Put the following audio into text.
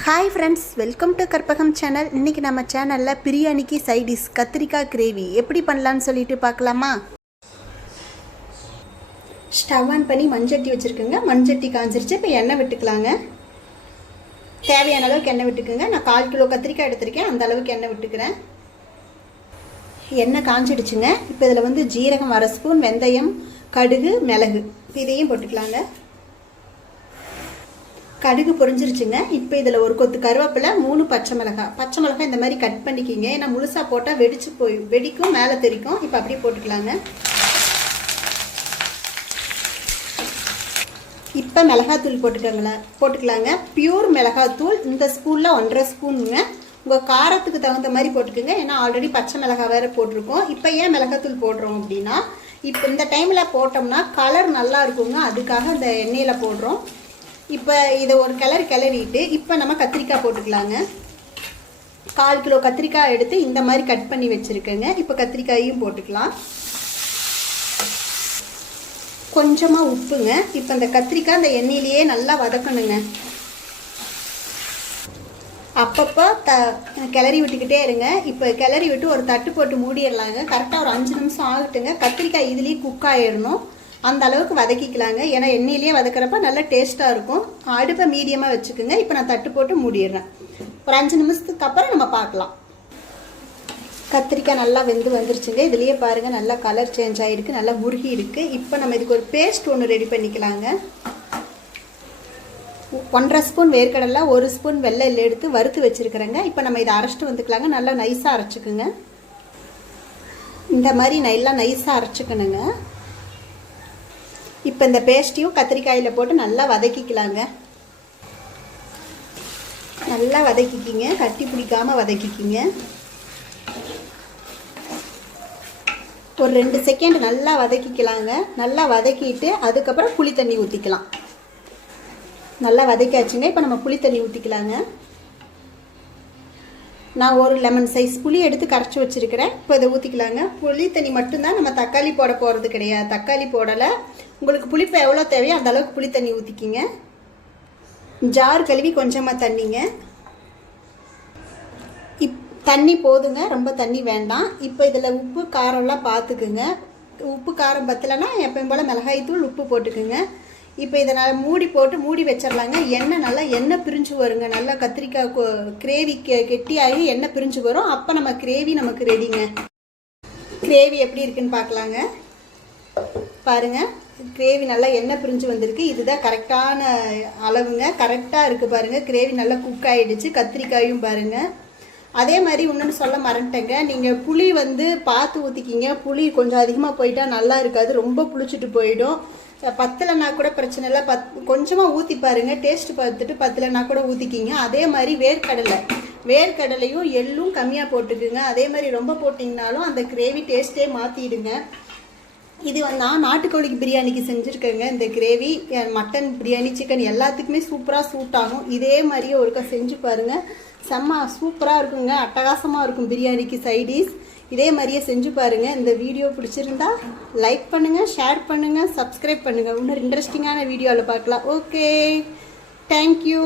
Hi friends welcome to Karpagam channel இன்றைக்கி நம்ம சேனலில் பிரியாணிக்கு சைடிஸ் கத்திரிக்காய் கிரேவி எப்படி பண்ணலான்னு சொல்லிட்டு பார்க்கலாமா? ஸ்டவ் ஆன் பண்ணி மண்சட்டி வச்சுருக்கோங்க. மண்சட்டி காஞ்சிருச்சு. இப்போ எண்ணெய் விட்டுக்கலாங்க. தேவையான அளவுக்கு எண்ணெய் விட்டுக்குங்க. நான் கால் கிலோ கத்திரிக்காய் எடுத்திருக்கேன். அந்த அளவுக்கு எண்ணெய் விட்டுக்கிறேன். எண்ணெய் காஞ்சிடுச்சுங்க. இப்போ இதில் வந்து ஜீரகம் அரை ஸ்பூன் வெந்தயம் கடுகு மிளகு. இதையும் போட்டுக்கலாங்க. கடுகு பொரிஞ்சிருச்சுங்க. இப்போ இதில் ஒரு கொத்து கருவேப்பிலை மூணு பச்சை மிளகாய் பச்சை மிளகாய் இந்த மாதிரி கட் பண்ணிக்கிங்க. ஏன்னா முழுசாக போட்டால் வெடிச்சு போய் வெடிக்கும் மேலே தெரிக்கும். இப்போ அப்படியே போட்டுக்கலாங்க. இப்போ மிளகாத்தூள் போட்டுக்கோங்களேன் போட்டுக்கலாங்க. பியூர் மிளகாத்தூள் இந்த ஸ்பூனில் ஒன்றரை ஸ்பூனுங்க. உங்கள் காரத்துக்கு தகுந்த மாதிரி போட்டுக்கோங்க. ஏன்னா ஆல்ரெடி பச்சை மிளகாய் வேறு போட்டிருக்கோம். இப்போ ஏன் மிளகாத்தூள் போடுறோம் அப்படின்னா இப்போ இந்த டைமில் போட்டோம்னா கலர் நல்லா இருக்குங்க. அதுக்காக இந்த எண்ணெயில் போடுறோம். இப்போ இதை ஒரு கிளறி கிளறிட்டு இப்போ நம்ம கத்திரிக்காய் போட்டுக்கலாங்க. கால் கிலோ கத்திரிக்காய் எடுத்து இந்த மாதிரி கட் பண்ணி வச்சுருக்கேங்க. இப்போ கத்திரிக்காயும் போட்டுக்கலாம். கொஞ்சமாக உப்புங்க. இப்போ இந்த கத்திரிக்காய் அந்த எண்ணெயிலேயே நல்லா வதக்கணுங்க. அப்பப்போ த கிளறி விட்டுக்கிட்டே இருங்க. இப்போ கிளறி விட்டு ஒரு தட்டு போட்டு மூடிடலாங்க. கரெக்டாக ஒரு அஞ்சு நிமிஷம் ஆகட்டுங்க. கத்திரிக்காய் இதுலேயே குக் ஆகிடணும் அந்த அளவுக்கு வதக்கிக்கலாங்க. ஏன்னா எண்ணெயிலேயே வதக்கிறப்ப நல்லா டேஸ்ட்டாக இருக்கும். அடுப்பை மீடியமாக வச்சுக்கோங்க. இப்போ நான் தட்டு போட்டு மூடிடுறேன். ஒரு அஞ்சு நிமிஷத்துக்கு அப்புறம் நம்ம பார்க்கலாம். கத்திரிக்காய் நல்லா வெந்து வந்துருச்சுங்க. இதுலேயே பாருங்கள் நல்லா கலர் சேஞ்ச் ஆகிருக்கு நல்லா முருகி இருக்குது இப்போ நம்ம இதுக்கு ஒரு பேஸ்ட் ஒன்று ரெடி பண்ணிக்கலாங்க. ஒன்றரை ஸ்பூன் வேர்க்கடலை ஒரு ஸ்பூன் வெள்ளை இல்லை எடுத்து வறுத்து வச்சுருக்குறேங்க. இப்போ நம்ம இதை அரைச்சிட்டு வந்துக்கலாங்க. நல்லா நைஸாக அரைச்சிக்குங்க. இந்த மாதிரி நல்லா நைஸாக அரைச்சிக்கணுங்க. இப்போ இந்த பேஸ்ட்டையும் கத்திரிக்காயில் போட்டு நல்லா வதக்கிக்கலாங்க. நல்லா வதக்கிக்கிங்க. கட்டி பிடிக்காமல் வதக்கிக்கிங்க. ஒரு ரெண்டு செகண்ட் நல்லா வதக்கிக்கலாங்க. நல்லா வதக்கிட்டு அதுக்கப்புறம் புளி தண்ணி ஊற்றிக்கலாம் நல்லா வதக்காச்சுங்க இப்போ நம்ம புளி தண்ணி ஊற்றிக்கலாங்க நான் ஒரு லெமன் சைஸ் புளி எடுத்து கரைச்சி வச்சுருக்கிறேன். இப்போ இதை ஊற்றிக்கலாங்க புளி தண்ணி மட்டும்தான் நம்ம தக்காளி போட போகிறது கிடையாது. தக்காளி போடலை. உங்களுக்கு புளிப்பு எவ்வளோ தேவையோ அந்த அளவுக்கு புளி தண்ணி ஊற்றிக்கிங்க ஜார் கழுவி கொஞ்சமாக தண்ணிங்க. இப் தண்ணி போதுங்க. ரொம்ப தண்ணி வேண்டாம். இப்போ இதில் உப்பு காரம்லாம் பார்த்துக்குங்க உப்பு காரம் பத்தலைன்னா எப்பயும் போல் மிளகாய்த்தூள் உப்பு போட்டுக்குங்க. இப்போ இதை நல்லா மூடி போட்டு மூடி வச்சிடலாங்க எண்ணெய் நல்லா எண்ணெய் பிரிஞ்சு வருங்க. நல்லா கத்திரிக்காய் கிரேவி கெட்டியாகி எண்ணெய் பிரிஞ்சு வரும். அப்போ நம்ம கிரேவி நமக்கு ரெடிங்க கிரேவி எப்படி இருக்குன்னு பார்க்கலாங்க பாருங்கள் கிரேவி நல்லா எண்ணெய் பிரிஞ்சு வந்திருக்கு. இதுதான் கரெக்டான அளவுங்க. கரெக்டாக இருக்குது பாருங்கள் கிரேவி நல்லா குக் ஆகிடுச்சு கத்திரிக்காயும் பாருங்கள் அதே மாதிரி இன்னொன்று சொல்ல மறந்துட்டேங்க. நீங்கள் புளி வந்து பார்த்து ஊற்றிக்கிங்க புளி கொஞ்சம் அதிகமாக போயிட்டால் நல்லா இருக்காது. ரொம்ப புளிச்சிட்டு போயிடும். பத்தலைனா கூட பிரச்சனை இல்லை. பத் கொஞ்சமாக ஊற்றி பாருங்கள் டேஸ்ட்டு பார்த்துட்டு பத்தலைனா கூட ஊற்றிக்கிங்க அதே மாதிரி வேர்க்கடலை. வேர்க்கடலையும் எள்ளும் கம்மியாக போட்டுக்குங்க. அதே மாதிரி ரொம்ப போட்டிங்கனாலும் அந்த கிரேவி டேஸ்ட்டே மாற்றிடுங்க இது நான் நாட்டுக்கோழிக்கு பிரியாணிக்கு செஞ்சுருக்கேங்க. இந்த கிரேவி மட்டன் பிரியாணி சிக்கன் எல்லாத்துக்குமே சூப்பராக சூட் ஆகும். இதே மாதிரியே ஒருக்கா செஞ்சு பாருங்கள் செம்ம சூப்பராக இருக்குங்க. அட்டகாசமாக இருக்கும் பிரியாணிக்கு சைடிஸ் இதே மாதிரியே செஞ்சு பாருங்கள் இந்த வீடியோ பிடிச்சிருந்தா லைக் பண்ணுங்கள் ஷேர் பண்ணுங்கள் சப்ஸ்கிரைப் பண்ணுங்கள் இன்னொரு இன்ட்ரெஸ்டிங்கான வீடியோவில் பார்க்கலாம். Okay thank you